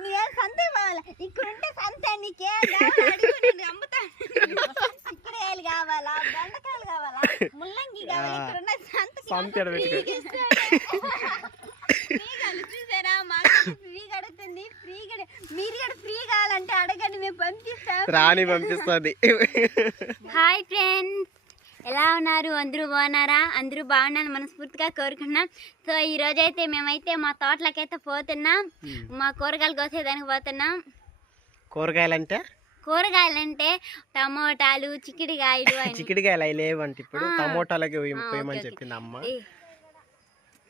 నీ సంత కావాలా? ఇక్కడ ఉంటే సంత నీకే అమ్ముతాను చిక్కుడుకాయలు కావాలా? బెండకాయలు కావాలా? ముల్లంగి కావాలా? ఇక్కడ ఉన్న సంత చూసారా? మాకు ఫ్రీగా అడుగుతుంది. ఫ్రీగా మీరు కూడా ఫ్రీ కావాలంటే అడగండి మేము పంపిస్తాం. రాణి పంపిస్తుంది. Hi friends. ఎలా ఉన్నారు? అందరూ బాగున్నారా? అందరూ బాగున్నాను మనస్ఫూర్తిగా కోరుకుంటున్నాం. సో ఈ రోజు అయితే మేమైతే మా తోటలకైతే పోతున్నాం. మా కూరగాయలు కోసేదానికి పోతున్నాం. కూరగాయలంటే? కూరగాయలు అంటే టమోటాలు చిక్కుడుకాయలు చిక్కుడుకాయలు అవి లేవంటే ఇప్పుడు. టమోటాలకి పోయమని చెప్పింది అమ్మ.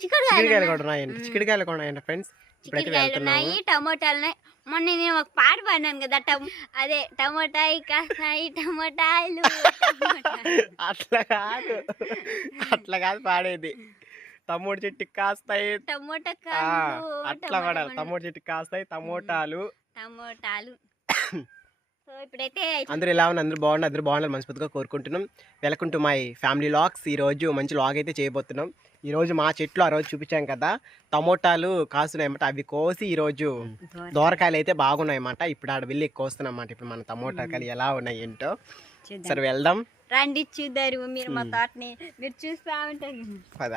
చిక్కుడుకాయలు. కూడా ఉన్నాయండి. చిక్కుడుకాయలు కూడా ఉన్నాయండి ఫ్రెండ్స్ చిక్కుడుకాయలు ఉన్నాయి టమోటాలు ఉన్నాయి. మొన్న నేను ఒక పాట పాడినాను కదా టమ్ అదే టమోటాయి కాస్తాయి టమోటాలు. అట్లా కాదు. అట్లా కాదు పాడేది. తమ్ముడు చెట్టుకి కాస్తాయి. టమోటా అట్లా పడాలి. టమోటా తమ్ముడు చెట్టుకి కాస్తాయి టమోటాలు. టమోటాలు. సో ఇప్పుడైతే అందరూ ఎలా ఉన్నారు? అందరూ బాగున్నారు? అందరూ బాగున్నారు. మనస్ఫూర్తిగా కోరుకుంటున్నాం. Welcome to my family vlogs. ఈ రోజు మంచి లాగ్ అయితే చేయబోతున్నాం. ఈ రోజు మా చెట్లు ఆ రోజు చూపించాం కదా. టమోటాలు కాస్తున్నాయన్నమాట అవి కోసి ఈ రోజు దోరకాయలు అయితే బాగున్నాయన్నమాట ఇప్పుడు ఆడ వెళ్ళి కోస్తున్నాం అన్నమాట ఇప్పుడు మన టమోటా కాయలు ఎలా ఉన్నాయి ఏంటో. సరే వెళ్దాం. రండి చూద్దరు. మీరు మా తోటని మీరు చూస్తా ఉంటారు పద.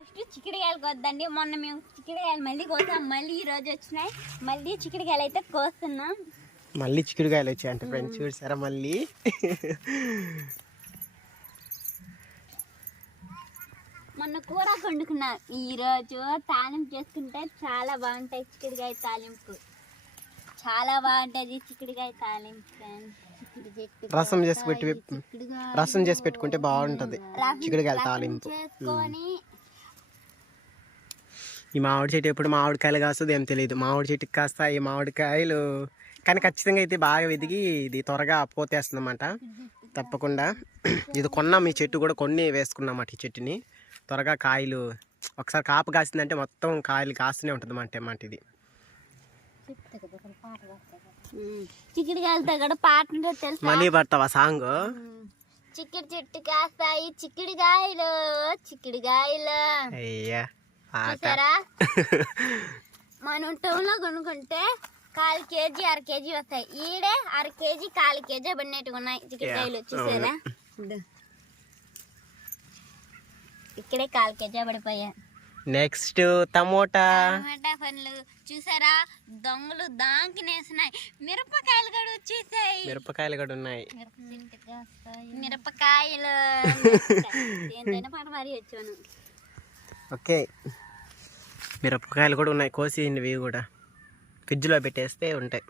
ఫస్ట్ చిక్కుడుకాయలు కొద్దండి. మొన్న మేము చిక్కుడుకాయలు మళ్ళీ కోసాం. మళ్ళీ ఈ రోజు వచ్చినాయి. మళ్ళీ చిక్కుడుకాయలు అయితే కోస్తున్నాం. మళ్ళీ చిక్కుడుకాయలు వచ్చాయంట ఫ్రెండ్స్ చూసారా మళ్ళీ? మొన్న కూర వండుకున్నా. ఈ రోజు తాలింపు చేసుకుంటే చాలా బాగుంటాయి చిక్కుడుకాయ తాలింపు. చాలా బాగుంటుంది చిక్కుడుకాయ తాలింపు. రసం చేసి పెట్టి రసం చేసి పెట్టుకుంటే బాగుంటది రసం తాలింపు. ఈ మామిడి చెట్టు ఎప్పుడు మామిడికాయలు కాస్తుంది ఏం తెలియదు మామిడి చెట్టుకి కాస్త ఈ మామిడికాయలు. కానీ ఖచ్చితంగా అయితే బాగా వెతికి ఇది త్వరగా పోతేస్తుంది అన్నమాట తప్పకుండా. ఇది కొన్నాం ఈ చెట్టు కూడా కొన్ని వేసుకున్నామాట ఈ చెట్టుని. త్వరగా కాయలు ఒకసారి కాపు కాసిందంటే మొత్తం కాయలు కాస్తూనే ఉంటుంది అన్నమాట అన్నమాట ఇది. చిక్కుడుకాయలతో కూడా పాట తెలుసా? మళ్ళీ పడతావా సాంగ్. చిక్కుడు చెట్టు కాస్తాయి చిక్కుడుకాయలు చిక్కుడుకాయలు అయ్యా ఆట చూసారా? మనం టౌన్లో కొనుక్కుంటే కాలు కేజీ అర కేజీ వస్తాయి. ఈడే అర కేజీ కాలు కేజీ పడినట్టుగా ఉన్నాయి చిక్కుడుకాయలు Yeah, చూసారా. ఇక్కడే కాలు కేజీ పడిపోయాయి నెక్స్ట్ టమోటా. టమాటా పండ్లు. చూసారా? దొంగలు దాంకినేసినాయి. మిరపకాయలు కూడా వచ్చేసాయి. మిరపకాయలు కూడా ఉన్నాయి. మిరపకాయలు ఏంటైనా పాట మరి వచ్చాను. ఓకే. మిరపకాయలు కూడా ఉన్నాయి. కోసేయండి ఇవి కూడా. ఫ్రిడ్జ్లో పెట్టేస్తే ఉంటాయి.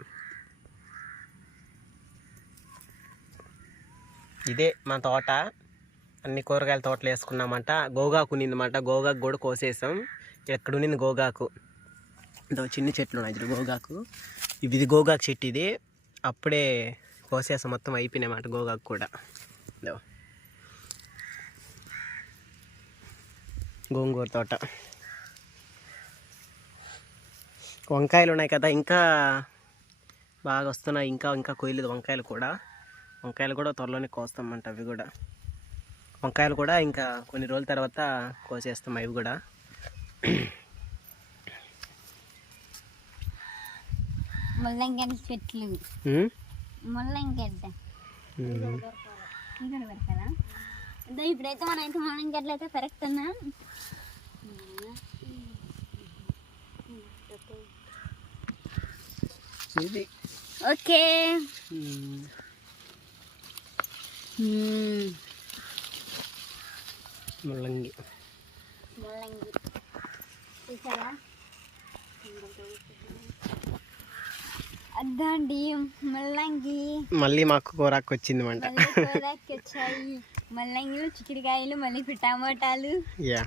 ఇదే మా తోట. అన్ని కూరగాయల తోటలు వేసుకున్నామంట. గోగాకు ఉన్నిందన్నమాట గోగాకు కూడా కోసేసాం. ఎక్కడ ఉన్నింది గోగాకు? ఇదో చిన్న చెట్లు ఉన్నాయి గోగాకు. ఇది ఇది గోగాకు చెట్టు ఇది. అప్పుడే కోసేసాం. మొత్తం అయిపోయినాయన్నమాట గోగాకు కూడా. ఇదో. గోంగూర తోట. వంకాయలు ఉన్నాయి కదా. ఇంకా బాగా వస్తున్నాయి. ఇంకా ఇంకా కొయ్యలేదు వంకాయలు కూడా. వంకాయలు కూడా త్వరలోనే కోస్తామంట అవి కూడా. వంకాయలు కూడా ఇంకా కొన్ని రోజుల తర్వాత కోసేస్తాం అవి కూడా. ముల్లంగడ్డ చెట్లు? ముల్లంగడ్డ ఇప్పుడైతే మనం అయితే ముల్లంగడ్డలు అయితే పెరుగుతున్నాం ఇది. ఓకే. ముల్లంగి. ముల్లంగి. చూసారా? అద్దండి ముల్లంగి. మళ్ళీ మాకు కూరకు వచ్చింది మంట వచ్చాయి ముల్లంగిలు చిక్కుడుకాయలు మళ్ళీ టమాటాలు. యా.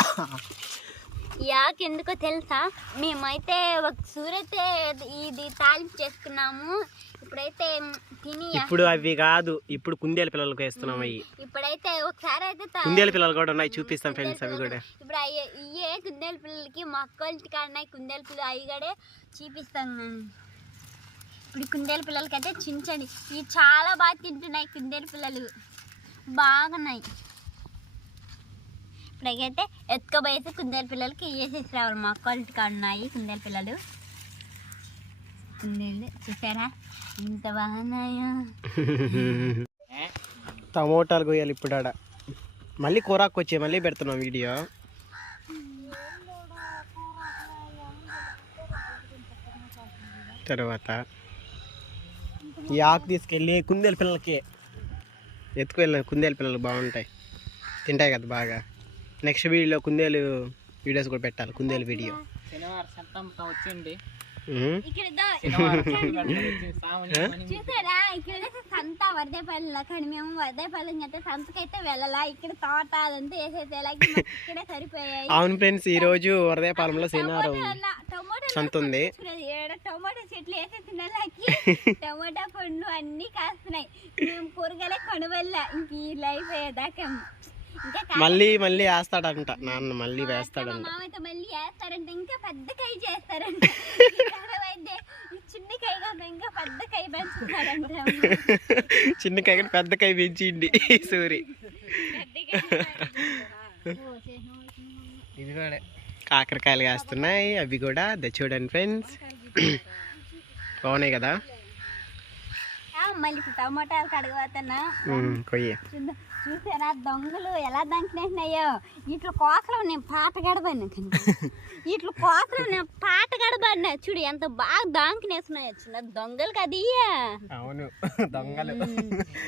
యాక్ ఎందుకో తెలుసా? మేమైతే ఒక సూరత్ ఇది తాలింపు చేసుకున్నాము. ఇప్పుడైతే తిని ఇప్పుడు అవి కాదు ఇప్పుడు కుందేలు పిల్లలకు వేస్తున్నాం అవి. ఇప్పుడైతే ఒకసారి అయితే కుందేలు పిల్లలు కూడా ఉన్నాయి చూపిస్తాం ఫ్రెండ్స్ అవి కూడా. ఇప్పుడు అయ్యే ఇయ్యే కుందేలు పిల్లలకి మా ఇంటికాడ ఉన్నాయి కుందేలు పిల్లలు అవి కూడా చూపిస్తాం. ఇప్పుడు కుందేలు పిల్లలకి అయితే చించండి. ఇవి చాలా బాగా తింటున్నాయి కుందేలు పిల్లలు. బాగున్నాయి. ఇప్పుడైతే ఎత్తుకోబోయేసి కుందేలు పిల్లలకి వేసేసి రావాలి మా క్వాలిటీ కాడ ఉన్నాయి కుందేలు పిల్లలు. కుందేళ్ళు చూసారా ఇంత బాగున్నాయో టమోటాలు కొయ్యాలి ఇప్పుడు ఆడ మళ్ళీ కూరాకు వచ్చే మళ్ళీ పెడుతున్నాం వీడియో. తర్వాత ఈ ఆకు తీసుకెళ్ళి కుందేలు పిల్లలకి ఎత్తుకు వెళ్ళాలి కుందేలు పిల్లలు బాగుంటాయి. తింటాయి కదా బాగా. నెక్స్ట్ వీడియోలో కుందేలు వీడియోస్ కూడా పెట్టాలి కుందేలు వీడియో. శనివారం సంతంతో. ఇక్కడ చూసారా? సంత వరదేపల్లిలో కానీ మేము వరదేపల్లి అయితే సంతకైతే వెళ్ళాలా. ఇక్కడ తోట అదంతా వేసేసేలాగి మాకు ఇక్కడే సరిపోయాయి. అవును ఫ్రెండ్స్ ఈ రోజు వరదేపాలెంలో శనివారం సంత ఉంది. టమోటా చెట్లు వేసేసినలాకి టమోటా పండ్లు అన్ని కాస్తున్నాయి. మేము కూరగాయలే కొనవల్ల ఇంక ఈ లైఫ్ అయ్యేదాకా మళ్ళీ మళ్ళీ వేస్తాడంట నాన్న మళ్ళీ వేస్తాడంట. మామయ్యతో మళ్ళీ వేస్తారంట ఇంకా పెద్ద కై చేస్తారంట. చిన్న కై ఇంకా పెద్ద కై పెంచుతారంట చిన్న కాయ కంటే పెద్ద కాయ పెంచిండి సూరి. ఇది కూడా కాకరకాయలు కాస్తున్నాయి అవి కూడా. ద చూడండి ఫ్రెండ్స్ బాగున్నాయి కదా? మళ్ళీ టమోటాలు కడగబోతున్నా. చూసారా? దొంగలు ఎలా దంకినేసినాయో ఇట్లా కోసలు నేను పాట గడబడినా ఇట్లా కోసలు నేను పాట గడబడినా చూడు ఎంత బాగా దాంకినేస్తున్నాయో చిన్న దొంగలు కదీ. అవును దొంగలు.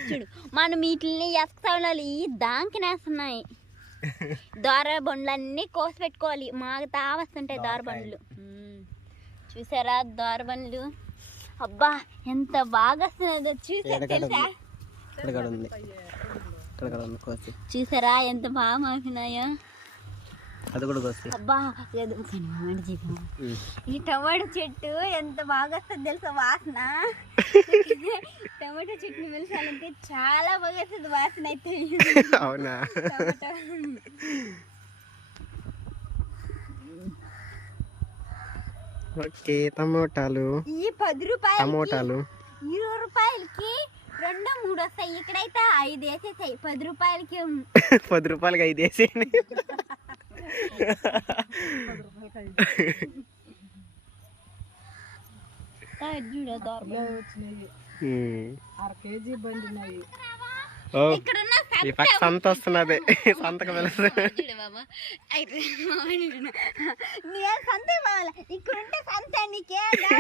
చూడు మనం వీటిని ఎస్కసాలు ఈ దాంకినేస్తున్నాయి దోర బండ్లు అన్నీ కోసి పెట్టుకోవాలి. మాకు తావస్తుంటాయి దోర బండ్లు. చూసారా దోర బండ్లు? అబ్బా ఎంత బాగా వస్తున్నదో చూసా ఎడగడ తెలుసా చూసారా ఎంత బాగా మాకినాయో అది కూడా కోసి అబ్బా. ఈ టమాటో చెట్టు ఎంత బాగా వస్తుంది తెలుసా వాసన? టమాటో చెట్టుని వెలిసాలంటే చాలా బాగా వస్తుంది వాసన అయితే. అవునా? ఓకే టమోటాలు. ఈ పది రూపాయలు టమోటాలు. ఇరవై రూపాయలకి రెండు మూడు వస్తాయి ఇక్కడైతే ఐదు వేసేసాయి. పది రూపాయలకి పది రూపాయలకి ఐదు వేసేయండి. ఇక్కడ ఈ పక్క సంత వస్తున్నది. సంతకు వెళ్తుంది సంత కావాలా ఇక్కడ ఉంటే సంత నీకే కావాలా?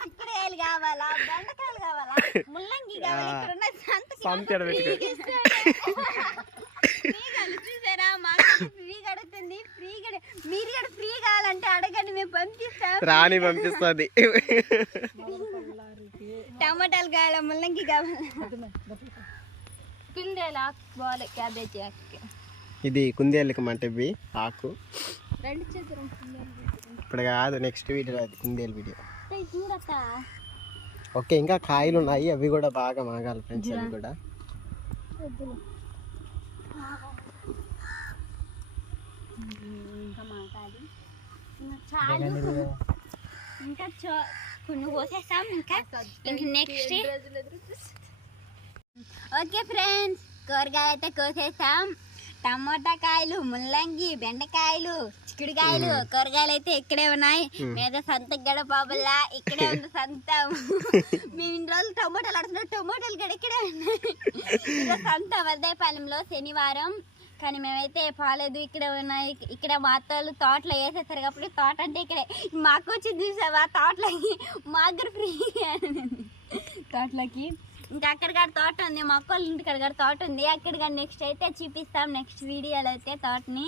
చిక్కుడుకాయలు కావాలా? బెండకాయలు కావాలా? ముల్లంగి కావాలా? ఇక్కడ ఉన్న సంతకి సంత చూసారా? మాకు అడుగుతుంది. ఫ్రీగా మీరు కూడా ఫ్రీ కావాలంటే అడగండి మేము పంపిస్తాం. రాణి పంపిస్తుంది. టమాటాలు కావాలా? ముల్లంగి కావాలా? కిందేలా బాగాలే క్యాబేజీ ఆకు. ఇది కుందేళ్ళకి మంటవి ఆకు. రెండు చేతులు ఇప్పుడు కాదు నెక్స్ట్ వీడియో అది కుందేలు వీడియో. చూడక్క. ఓకే ఇంకా కాయలు ఉన్నాయి అవి కూడా బాగా మాగాలి ఫ్రెండ్స్ అవి కూడా. ఇంకా కొన్ని కోసేస్తాం ఇంకా ఇంక నెక్స్ట్ ఓకే ఫ్రెండ్స్ కూరగాయలు అయితే కోసేసాం టమోటా కాయలు ముల్లంగి బెండకాయలు చిక్కుడుకాయలు కూరగాయలు అయితే ఇక్కడే ఉన్నాయి. మీద సంత గడపాబల్లా ఇక్కడే ఉంది సంత. మేము ఇన్ని రోజులు టమోటాలు ఆడుతున్నాం. టమోటాలు కూడా ఇక్కడే ఉన్నాయి. సంత వరదాయపాలెంలో శనివారం. కానీ మేమైతే పోలేదు ఇక్కడే ఉన్నాయి. ఇక్కడ మాతలు తోటలో వేసేస్తారు కాబట్టి తోట అంటే ఇక్కడే. మాకు వచ్చి చూసావా? తోటలోకి. మాకు కూడా ఫ్రీ తోటలోకి. ఇంకా అక్కడ కాడ తోట ఉంది మా అక్క వాళ్ళ ఇంటి కాడ కాడ తోట ఉంది. అక్కడ కాడ నెక్స్ట్ అయితే చూపిస్తాం నెక్స్ట్ వీడియోలో అయితే తోటని.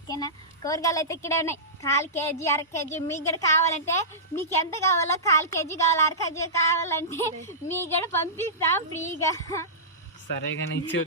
ఓకేనా? కూరగాయలు అయితే ఇక్కడే ఉన్నాయి. కాలు కేజీ అర కేజీ. మీకు కూడా కావాలంటే మీకు ఎంత కావాలో కాలు కేజీ కావాలి అర కేజీ కావాలంటే మీకు కూడా పంపిస్తాం ఫ్రీగా. సరే కానీ